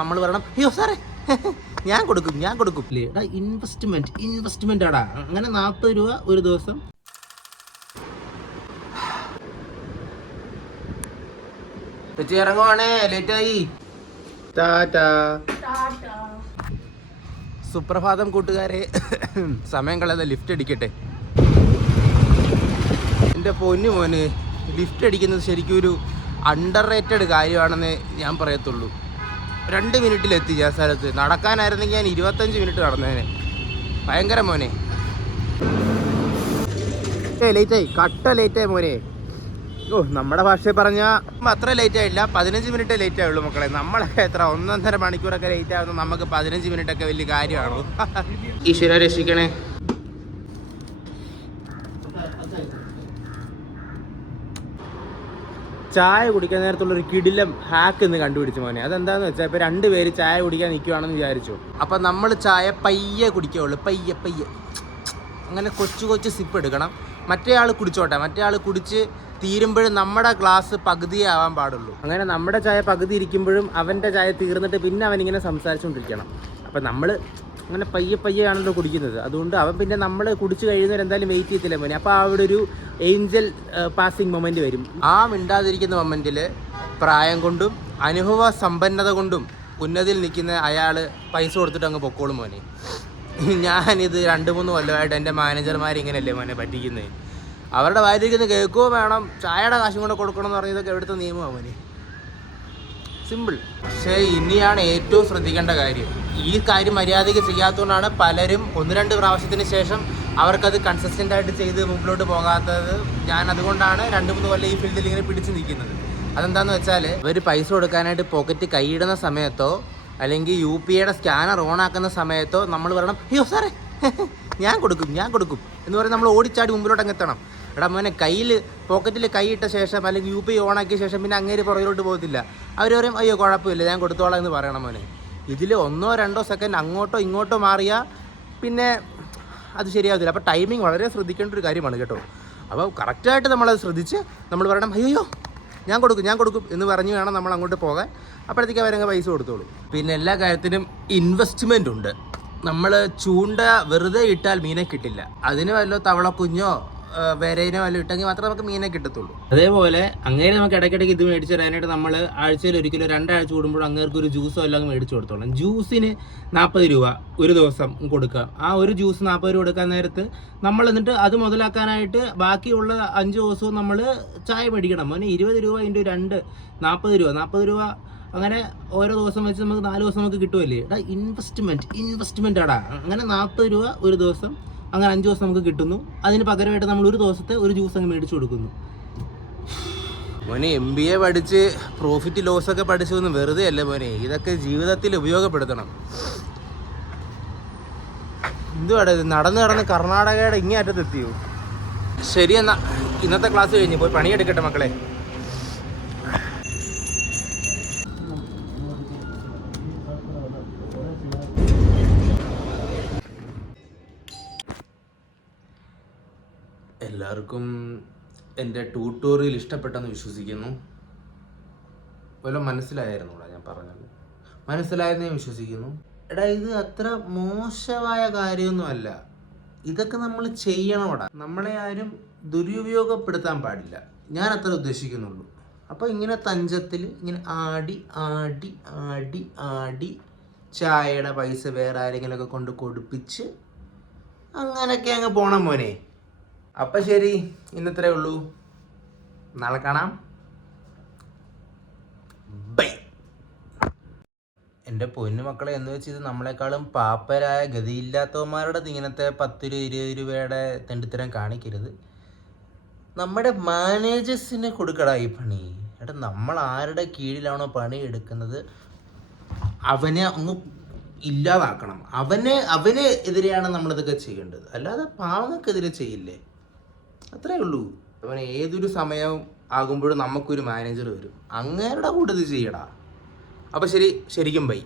നമ്മൾ പറയണം അയ്യോ സാറേ ഞാൻ കൊടുക്കും എടാ ഇൻവെസ്റ്റ്മെന്റ് ആടാ. അങ്ങനെ 40 രൂപ ഒരു ദിവസം. ഇറങ്ങുവാണേ, ലേറ്റായി. ടാറ്റാ. സുപ്രഭാതം കൂട്ടുകാരെ. സമയം കളയാതെ ലിഫ്റ്റ് അടിക്കട്ടെ. എൻ്റെ പൊന്നു മോന്, ലിഫ്റ്റ് അടിക്കുന്നത് ശരിക്കും ഒരു അണ്ടർ റേറ്റഡ് കാര്യമാണെന്ന് ഞാൻ പറയത്തുള്ളൂ. 2 മിനിറ്റിലെത്തി ഞാൻ സ്ഥലത്ത്. നടക്കാനായിരുന്നെങ്കിൽ ഞാൻ 25 മിനിറ്റ് നടന്നേനെ. ഭയങ്കര മോനെ. ലേറ്റായി, കട്ട ലേറ്റായി മോനെ. നമ്മുടെ ഭാഷയിൽ പറഞ്ഞാൽ അത്ര ലേറ്റ് ആയില്ല, 15 മിനിറ്റ് ലേറ്റ് ആയുള്ളൂ മക്കളെ. നമ്മളൊക്കെ എത്ര 1.5 മണിക്കൂറൊക്കെ ലേറ്റ് ആകുന്നു, നമുക്ക് 15 മിനിറ്റ് ഒക്കെ വലിയ കാര്യമാണോ? ഈശ്വര രക്ഷിക്കണേ. ചായ കുടിക്കാൻ നേരത്തുള്ളൊരു കിടിലം ഹാക്ക് ഇന്ന് കണ്ടുപിടിച്ചു മോനെ. അതെന്താന്ന് വെച്ചാൽ ഇപ്പോൾ 2 പേര് ചായ കുടിക്കാൻ നിൽക്കുവാണെന്ന് വിചാരിച്ചു. അപ്പം നമ്മൾ ചായ പയ്യെ കുടിക്കുകയുള്ളൂ, പയ്യെ. അങ്ങനെ കൊച്ചു സിപ്പ് എടുക്കണം. മറ്റേ ആൾ കുടിച്ചോട്ടെ. മറ്റേ ആൾ കുടിച്ച് തീരുമ്പോഴും നമ്മുടെ ഗ്ലാസ് പകുതിയേ ആവാൻ പാടുള്ളൂ. അങ്ങനെ നമ്മുടെ ചായ പകുതി ഇരിക്കുമ്പോഴും അവൻ്റെ ചായ തീർന്നിട്ട് പിന്നെ അവനിങ്ങനെ സംസാരിച്ചുകൊണ്ടിരിക്കണം. അപ്പം നമ്മൾ അങ്ങനെ പയ്യെ ആണല്ലോ കുടിക്കുന്നത്. അതുകൊണ്ട് അവൻ പിന്നെ നമ്മൾ കുടിച്ച് കഴിയുന്നവരെന്തായാലും വെയിറ്റ് ചെയ്യത്തില്ല മോനെ. അപ്പോൾ അവിടെ ഒരു ഏഞ്ചൽ പാസിങ് മൊമെൻറ്റ് വരും. ആ മിണ്ടാതിരിക്കുന്ന മൊമെൻറ്റിൽ പ്രായം കൊണ്ടും അനുഭവ സമ്പന്നത കൊണ്ടും ഉന്നതിയിൽ നിൽക്കുന്ന അയാൾ പൈസ കൊടുത്തിട്ട് അങ്ങ് പൊക്കോളും മോനെ. ഞാനിത് 2-3 കൊല്ലമായിട്ട് എൻ്റെ മാനേജർമാർ ഇങ്ങനെയല്ലേ മോനെ പറ്റിക്കുന്നത്. അവരുടെ വായിരിക്കുന്ന കേൾക്കുകയോ വേണം, ചായയുടെ കാശും കൂടെ കൊടുക്കണമെന്ന് പറഞ്ഞതൊക്കെ എവിടുത്തെ നിയമമാണ് മോനെ. സിമ്പിൾ. പക്ഷേ ഇനിയാണ് ഏറ്റവും ശ്രദ്ധിക്കേണ്ട കാര്യം. ഈ കാര്യം മര്യാദയ്ക്ക് ചെയ്യാത്തതുകൊണ്ടാണ് പലരും 1-2 പ്രാവശ്യത്തിന് ശേഷം അവർക്കത് കൺസിസ്റ്റൻ്റ് ആയിട്ട് ചെയ്ത് മുമ്പിലോട്ട് പോകാത്തത്. ഞാൻ അതുകൊണ്ടാണ് 2-3 കൊല്ലം ഈ ഫീൽഡിൽ ഇങ്ങനെ പിടിച്ച് നിൽക്കുന്നത്. അതെന്താണെന്ന് വെച്ചാൽ ഇവർ പൈസ കൊടുക്കാനായിട്ട് പോക്കറ്റ് കൈയിടുന്ന സമയത്തോ അല്ലെങ്കിൽ UPIയുടെ സ്കാനർ ഓണാക്കുന്ന സമയത്തോ നമ്മൾ പറയണം അയ്യോ സാറേ ഞാൻ കൊടുക്കും എന്ന് പറഞ്ഞ് നമ്മൾ ഓടിച്ചാടി മുമ്പിലോട്ട് അങ്ങ് എത്തണം. എടാ മോനെ, പോക്കറ്റിൽ കൈയിട്ട ശേഷം അല്ലെങ്കിൽ UPI ഓണാക്കിയ ശേഷം പിന്നെ അങ്ങേര് പുറകിലോട്ട് പോകത്തില്ല. അവർ പറയും അയ്യോ കുഴപ്പമില്ല ഞാൻ കൊടുത്തോളാം എന്ന് പറയണം മോനെ. ഇതിൽ 1-2 സെക്കൻഡ് അങ്ങോട്ടോ ഇങ്ങോട്ടോ മാറിയാൽ പിന്നെ അത് ശരിയാവത്തില്ല. അപ്പോൾ ടൈമിങ് വളരെ ശ്രദ്ധിക്കേണ്ട ഒരു കാര്യമാണ് കേട്ടോ. അപ്പോൾ കറക്റ്റായിട്ട് നമ്മളത് ശ്രദ്ധിച്ച് നമ്മൾ പറയണം അയ്യോ ഞാൻ കൊടുക്കും എന്ന് പറഞ്ഞ് വേണം നമ്മൾ അങ്ങോട്ട് പോകാൻ. അപ്പോഴത്തേക്ക് അവരങ്ങ് പൈസ കൊടുത്തോളൂ. പിന്നെ എല്ലാ കാര്യത്തിനും ഇൻവെസ്റ്റ്മെൻ്റ് ഉണ്ട്. നമ്മൾ ചൂണ്ട വെറുതെ ഇട്ടാൽ മീനെ കിട്ടില്ല. അതിന് വല്ല തവളക്കുഞ്ഞോ വരേനോ വല്ലതും ഇട്ടെങ്കിൽ മാത്രമേ നമുക്ക് മീനെ കിട്ടത്തുള്ളൂ. അതേപോലെ അങ്ങനെ നമുക്ക് ഇടയ്ക്കിടയ്ക്ക് ഇത് മേടിച്ച് തരാനായിട്ട് നമ്മൾ ആഴ്ചയിൽ ഒരിക്കലോ 2 ആഴ്ച കൂടുമ്പോൾ അങ്ങേർക്ക് ഒരു ജ്യൂസോ എല്ലാം മേടിച്ച് കൊടുത്തോളാം. ജ്യൂസിന് 40 രൂപ ഒരു ദിവസം കൊടുക്കുക. ആ ഒരു ജ്യൂസ് 40 രൂപ കൊടുക്കാൻ നേരത്ത് നമ്മൾ എന്നിട്ട് അത് മുതലാക്കാനായിട്ട് ബാക്കിയുള്ള 5 ദിവസവും നമ്മൾ ചായ മേടിക്കണം. മോനെ 20 രൂപ × 2 40 രൂപ അങ്ങനെ ഓരോ ദിവസം വെച്ച് നമുക്ക് 4 ദിവസം നമുക്ക് കിട്ടുമല്ലേ. എടാ ഇൻവെസ്റ്റ്മെന്റ് ആടാ. അങ്ങനെ 40 രൂപ ഒരു ദിവസം, അങ്ങനെ 5 ദിവസം നമുക്ക് കിട്ടുന്നു. അതിന് പകരമായിട്ട് നമ്മൾ ഒരു ദിവസത്തെ ഒരു ജ്യൂസ് അങ്ങ് മേടിച്ചു കൊടുക്കുന്നു. മോനെ MBA പഠിച്ച് പ്രോഫിറ്റ് ലോസ് ഒക്കെ പഠിച്ചതൊന്നും വെറുതെ അല്ലേ മോനെ. ഇതൊക്കെ ജീവിതത്തിൽ ഉപയോഗപ്പെടുത്തണം. എന്തുവാടാ ഇത്, നടന്ന് കർണാടകയുടെ ഇങ്ങേ അറ്റത്തെത്തിയോ? ശരി എന്നാ ഇന്നത്തെ ക്ലാസ് കഴിഞ്ഞ് പോയി പണിയെടുക്കട്ടെ മക്കളെ. എല്ലാവർക്കും എൻ്റെ ട്യൂട്ടോറിയൽ ഇഷ്ടപ്പെട്ടെന്ന് വിശ്വസിക്കുന്നു. വല്ലതും മനസ്സിലായിരുന്നോടാ ഞാൻ പറഞ്ഞത്? മനസ്സിലായെന്ന് ഞാൻ വിശ്വസിക്കുന്നു. എടാ ഇത് അത്ര മോശമായ കാര്യമൊന്നുമല്ല. ഇതൊക്കെ നമ്മൾ ചെയ്യണോടാ. നമ്മളെ ആരും ദുരുപയോഗപ്പെടുത്താൻ പാടില്ല. ഞാൻ അത്ര ഉദ്ദേശിക്കുന്നുള്ളൂ. അപ്പോൾ ഇങ്ങനെ തഞ്ചത്തിൽ ഇങ്ങനെ ആടി ചായയുടെ പൈസ വേറെ ആരെങ്കിലുമൊക്കെ കൊണ്ട് കൊടുപ്പിച്ച് അങ്ങനെയൊക്കെ അങ്ങ് പോണം മോനെ. അപ്പം ശരി, ഇന്നത്രേ ഉള്ളൂ. നാളെ കാണാം. ബൈ. എൻ്റെ പൊന്നു മക്കളെ, എന്ന് വെച്ച് ഇത് നമ്മളെക്കാളും പാപ്പരായ ഗതിയില്ലാത്തവന്മാരുടെ ഇങ്ങനത്തെ 10-20 രൂപയുടെ തെണ്ടിത്തരം കാണിക്കരുത്. നമ്മുടെ മാനേജേഴ്സിന് കൊടുക്കടാ ഈ പണി. എടാ നമ്മൾ ആരുടെ കീഴിലാണോ പണി എടുക്കുന്നത് അവനെ അങ്ങ് ഇല്ലാതാക്കണം. അവന് എതിരെയാണ് നമ്മളിതൊക്കെ ചെയ്യേണ്ടത്, അല്ലാതെ പാവങ്ങൾക്കെതിരെ ചെയ്യില്ലേ. അത്രേ ഉള്ളൂ. അവന് ഏതൊരു സമയവും ആകുമ്പോഴും നമുക്കൊരു മാനേജർ വരും. അങ്ങേരുടെ കൂടെ ഇത് ചെയ്യടാ. അപ്പോൾ ശരിക്കും ബൈ.